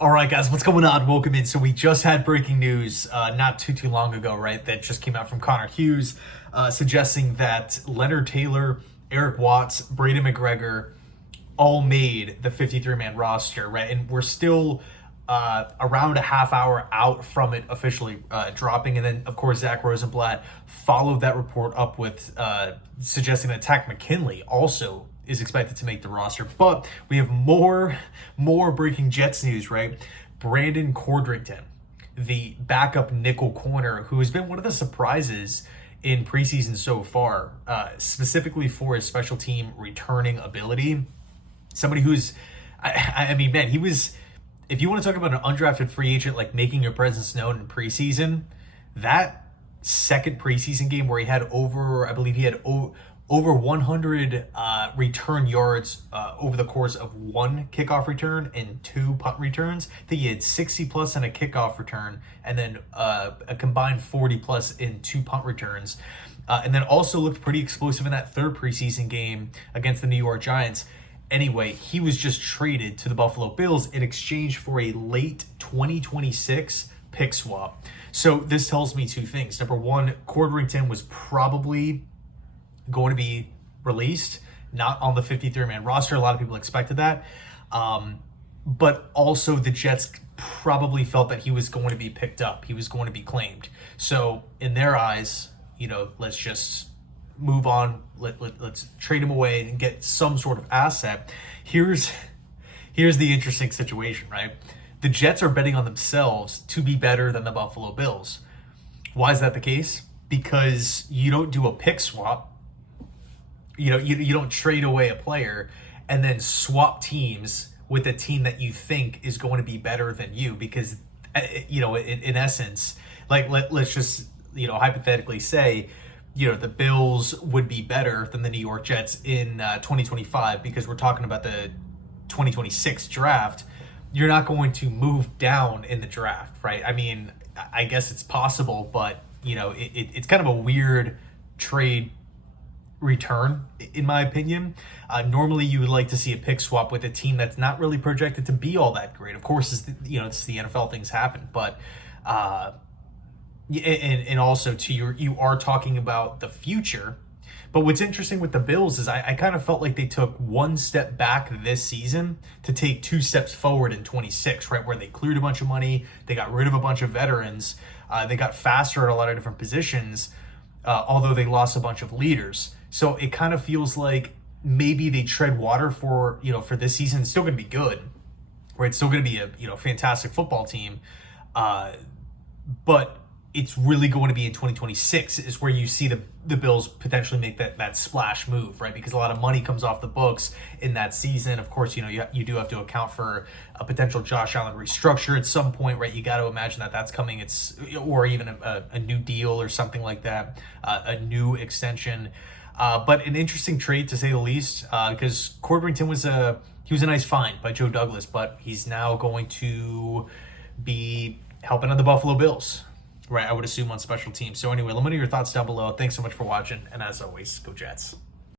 All right, guys, what's going on? Welcome in. So we just had breaking news not too long ago, right? That just came out from Connor Hughes, suggesting that Leonard Taylor, Eric Watts, Braden McGregor all made the 53-man roster, right? And we're still around a half hour out from it officially dropping. And then, of course, Zach Rosenblatt followed that report up with suggesting that Takk McKinley also is expected to make the roster. But we have more breaking Jets news, right? Brandon Codrington, the backup nickel corner, who has been one of the surprises in preseason so far, specifically for his special team returning ability. Somebody who's, I mean, man, he was, if you want to talk about an undrafted free agent, like making your presence known in preseason, that second preseason game where he had over 100 return yards over the course of one kickoff return and two punt returns. I think he had 60 plus in a kickoff return and then a combined 40 plus in two punt returns. And then also looked pretty explosive in that third preseason game against the New York Giants. Anyway, he was just traded to the Buffalo Bills in exchange for a late 2026 pick swap. So this tells me two things. Number one, Codrington was probably going to be released, not on the 53-man roster. A lot of people expected that. But also the Jets probably felt that he was going to be picked up. He was going to be claimed. So in their eyes, let's just move on. Let's trade him away and get some sort of asset. Here's the interesting situation, right? The Jets are betting on themselves to be better than the Buffalo Bills. Why is that the case? Because you don't do a pick swap. You don't trade away a player and then swap teams with a team that you think is going to be better than you, because in essence, like let's just hypothetically say the Bills would be better than the New York Jets in 2025 because we're talking about the 2026 draft. You're not going to move down in the draft, right? I mean, I guess it's possible, but it's kind of a weird trade return, in my opinion. Normally you would like to see a pick swap with a team that's not really projected to be all that great. Of course, it's the NFL, things happen, but and also you are talking about the future. But what's interesting with the Bills is I kind of felt like they took one step back this season to take two steps forward in 26, right? Where they cleared a bunch of money, they got rid of a bunch of veterans, they got faster at a lot of different positions, although they lost a bunch of leaders. So it kind of feels like maybe they tread water for this season. It's still going to be good, right? It's still going to be a fantastic football team, but it's really going to be in 2026 is where you see the Bills potentially make that splash move, right? Because a lot of money comes off the books in that season. Of course, you do have to account for a potential Josh Allen restructure at some point, right? You got to imagine that's coming. Or even a new deal or something like that, a new extension. But an interesting trade to say the least, because Codrington was a nice find by Joe Douglas, but he's now going to be helping on the Buffalo Bills, right? I would assume on special teams. So anyway, let me know your thoughts down below. Thanks so much for watching, and as always, go Jets.